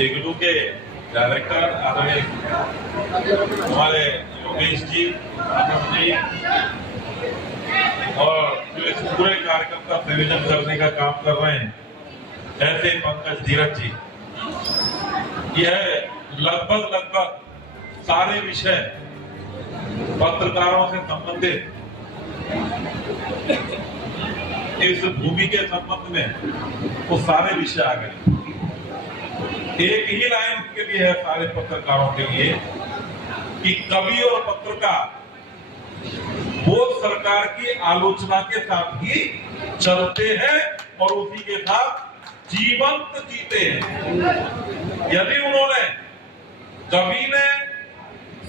इग्नू के डायरेक्टर आदरणीय हमारे योगेश जी, आनंद जी और जो इस पूरे कार्यक्रम का संयोजन करने का काम कर रहे हैं ऐसे पंकज धीरज जी, यह लगभग सारे विषय पत्रकारों से संबंधित इस भूमि के संबंध में वो सारे विषय आ गए। एक ही लाइन उनके लिए है सारे पत्रकारों के लिए कि कवि और पत्रकार वो सरकार की आलोचना के साथ ही चलते हैं और उसी के साथ जीवंत जीते हैं। यदि उन्होंने कवि ने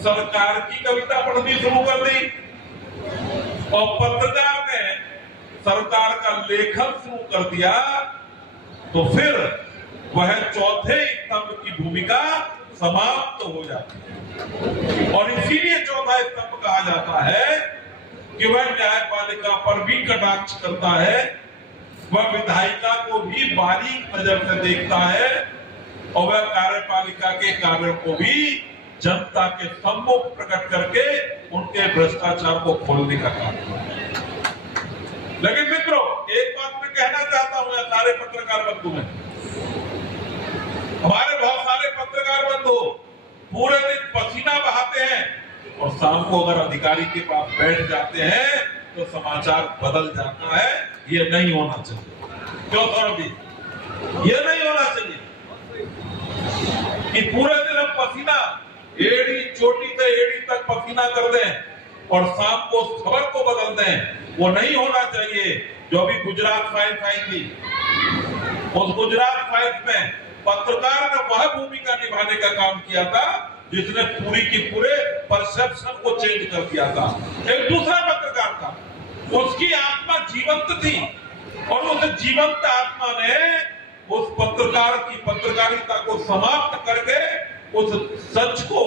सरकार की कविता पढ़नी शुरू कर दी और पत्रकार ने सरकार का लेखन शुरू कर दिया तो फिर वह चौथे स्तंभ की भूमिका समाप्त हो जाती है। और इसीलिए चौथा स्तंभ कहा जाता है कि वह न्यायपालिका पर भी कटाक्ष करता है, वह विधायिका को भी बारीक नजर से देखता है और वह कार्यपालिका के कार्यों को भी जनता के सम्मुख प्रकट करके उनके भ्रष्टाचार को खोलने का काम करता है। लेकिन मित्रों, एक बात मैं कहना चाहता हूं सारे पत्रकार बंधु में, हमारे बहुत सारे पत्रकार बंधु पूरे दिन पसीना बहाते हैं और शाम को अगर अधिकारी के पास बैठ जाते हैं तो समाचार बदल जाता है। ये नहीं होना चाहिए। क्यों सौरभ जी, ये नहीं होना चाहिए कि पूरे दिन हम पसीना एड़ी चोटी से एड़ी तक पसीना कर दें और शाम को उस खबर को बदल दें। वो नहीं होना चाहिए। जो अभी गुजरात फाइल्स आई थी, उस गुजरात फाइल्स में पत्रकार ने वह भूमिका निभाने का काम किया था जिसने पूरी की पूरे परसेप्शन को चेंज कर दिया था। एक दूसरा पत्रकार था, उसकी आत्मा जीवंत थी और उस जीवंत आत्मा ने उस पत्रकार की पत्रकारिता को समाप्त करके उस सच को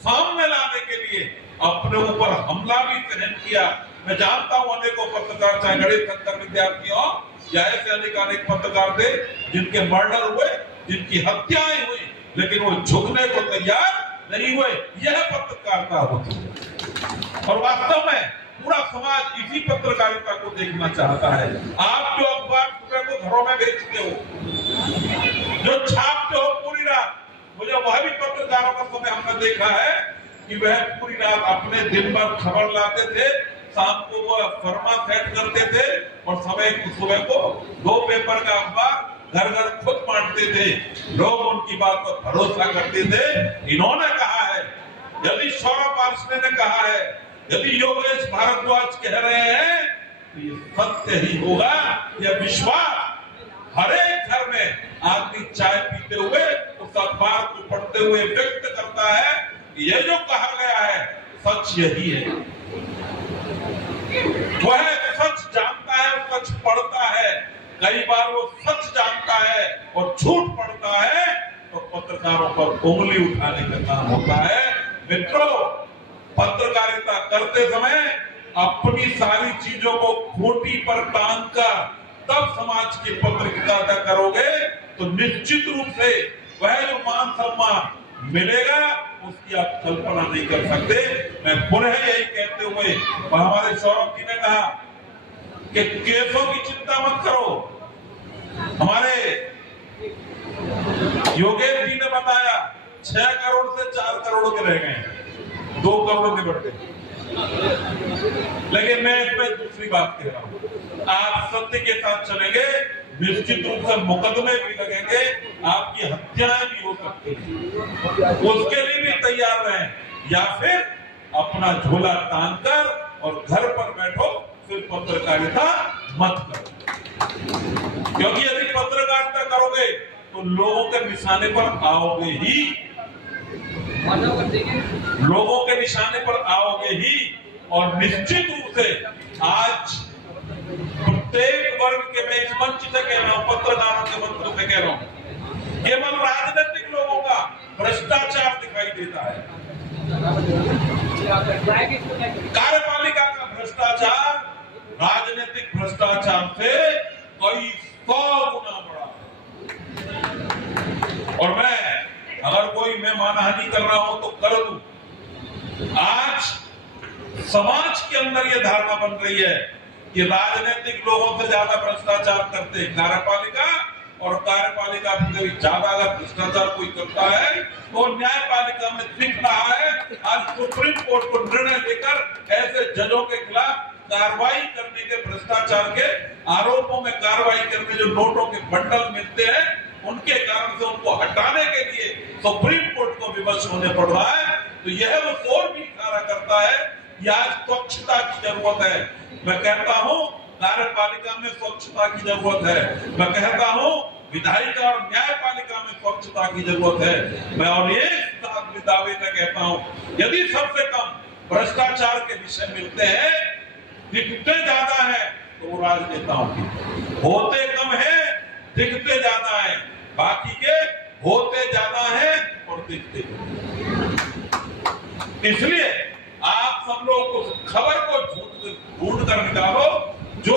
सामने लाने के लिए अपने ऊपर हमला भी सहन किया। मैं जानता हूं अनेकों पत्रकार, चाहे गणेश शंकर विद्यार्थी हो या ऐसे अनेक पत्रकार थे जिनके मर्डर हुए, जिनकी हत्याएं हुई, लेकिन वो झुकने को तैयार नहीं हुए। यह पत्रकारिता होती है और वास्तव में पूरा समाज इसी पत्रकारिता को देखना चाहता है। आप जो अखबार सुबह को घरों में बेचते हो, जो छापते हो पूरी रात, मुझे वह भी पत्रकारों का समय हमने देखा है कि वह पूरी रात अपने दिन भर खबर लाते थे, शाम को वो फर्मा सेट करते थे और सुबह को 2 पेपर का अखबार घर घर खुद बांटते थे। लोग उनकी बात पर भरोसा करते थे। इन्होंने कहा है, यदि सौरभ वार्ष्णेय ने कहा है, यदि योगेश भारद्वाज कह रहे हैं तो ये सत्य ही होगा। यह विश्वास हर एक घर में आदमी चाय पीते हुए उस अखबार को पढ़ते हुए व्यक्त करता है। ये जो कहा गया है सच यही है। वह सच जानता है, सच पढ़ता है। कई बार वो सच जानता है और झूठ पढ़ता है तो पत्रकारों पर उंगली उठाने का काम होता है। मित्रों, पत्रकारिता करते समय अपनी सारी चीजों को खूंटी पर टांग कर तब समाज की पत्रकारिता करोगे तो निश्चित रूप से वह जो मान सम्मान मिलेगा उसकी आप कल्पना नहीं कर सकते। मैं पुनः यही कहते हुए, और हमारे सौरभ जी ने कहा कि केसों की चिंता मत करो। हमारे योगेश जी ने बताया 6 करोड़ से 4 करोड़ के रह गए, 2 करोड़ के बढ़ते। लेकिन मैं इसमें दूसरी बात कह रहा हूं, आप सत्य के साथ चलेंगे, निश्चित रूप से मुकदमे भी लगेंगे, आपकी हत्याएं भी हो सकती हैं। उसके लिए भी तैयार रहें, या फिर अपना झोला तान कर और घर पर बैठो, फिर पत्रकारिता मत करो। क्योंकि यदि पत्रकारिता करोगे तो लोगों के निशाने पर आओगे ही, लोगों के निशाने पर आओगे ही। और निश्चित रूप से आज प्रत्येक वर्ग के, मैं इस मंच से कह रहा हूं, पत्रकारों के मंत्र से कह रहा हूं, केवल राजनीतिक लोगों का भ्रष्टाचार दिखाई देता है। कार्यपालिका का भ्रष्टाचार राजनीतिक भ्रष्टाचार से कई 100 गुना बड़ा है। और मैं समाज के अंदर ये धारणा बन रही है कि राजनीतिक लोगों से ज्यादा भ्रष्टाचार करते कार्यपालिका, और कार्यपालिका से ज्यादा अगर भ्रष्टाचार कोई करता है तो न्यायपालिका में दिख रहा है। आज सुप्रीम कोर्ट को निर्णय लेकर ऐसे जजों के खिलाफ कार्रवाई करने के, भ्रष्टाचार के आरोपों में कार्रवाई करने जो नोटों के बंडल मिलते हैं उनके कारण से उनको हटाने के लिए सुप्रीम कोर्ट को विवश होने पड़ रहा है। तो यह वो और भी इशारा करता है कि आज स्वच्छता की जरूरत है। मैं कहता हूं कार्यपालिका में स्वच्छता की जरूरत है, मैं कहता हूं विधायिका और न्यायपालिका में स्वच्छता की जरूरत है। मैं और ये दावे से कहता हूं यदि सबसे कम भ्रष्टाचार के विषय मिलते हैं, दिखते ज्यादा है, तो वो राजनेताओं की, होते कम है दिखते ज्यादा है, बाकी के होते ज्यादा है और दिखते। इसलिए आप सब लोग उस खबर को ढूंढ कर निकालो जो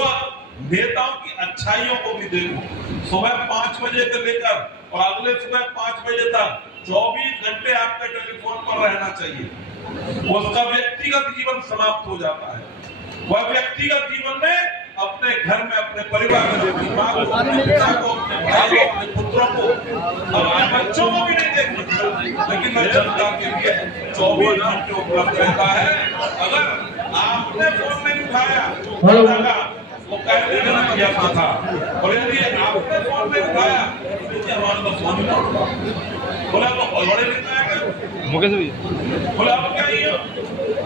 नेताओं की अच्छाइयों को भी देखो। सुबह 5 बजे से लेकर और अगले सुबह 5 बजे तक 24 घंटे आपके टेलीफोन पर रहना चाहिए। उसका व्यक्तिगत जीवन समाप्त हो जाता है। वह व्यक्तिगत जीवन में अपने घर में, अपने परिवार में, अपने माँ को, अपने पिता को, अपने भाई को, अपने पुत्रों को, अपने बच्चों को भी नहीं देख सकता, लेकिन वह जनता के लिए 24 घंटे उपलब्ध रहता है। अगर आपने फोन नहीं उठाया वो कहने का किया था, और यदि आपने फोन नहीं उठाया तो हमारे पास फोन नहीं उठा, बोला तो बड़े नेता है मुकेश भाई, बोला आप क्या ही हो।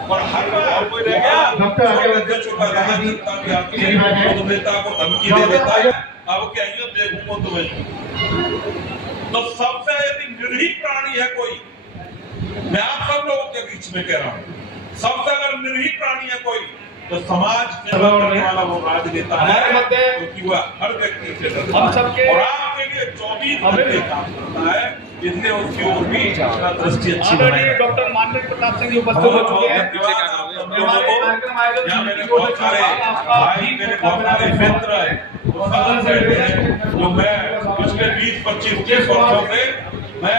और हर बार कोई रह गया छोटा जनता भी आपके नेता को धमकी दे देता है, अब क्या ही देखूंगा तुम्हें। तो सबसे यदि निर्भीक प्राणी है कोई, मैं आप सब लोगों के बीच में कह रहा हूँ, सबसे अगर निर्भीक प्राणी है कोई तो समाज सेवा करने वाला वो राजनेता है, क्योंकि वह हर व्यक्ति से डरता है और आपके लिए 24 घंटे काम करता है। इसलिए उसकी ओर भी दृष्टि अच्छी है। डॉक्टर माननीय प्रताप सिंह जी उपस्थित हो चुके हैं। मेरे बहुत सारे भाई, मेरे बहुत सारे मित्र जो मैं पिछले 20-25 वर्षों से मैं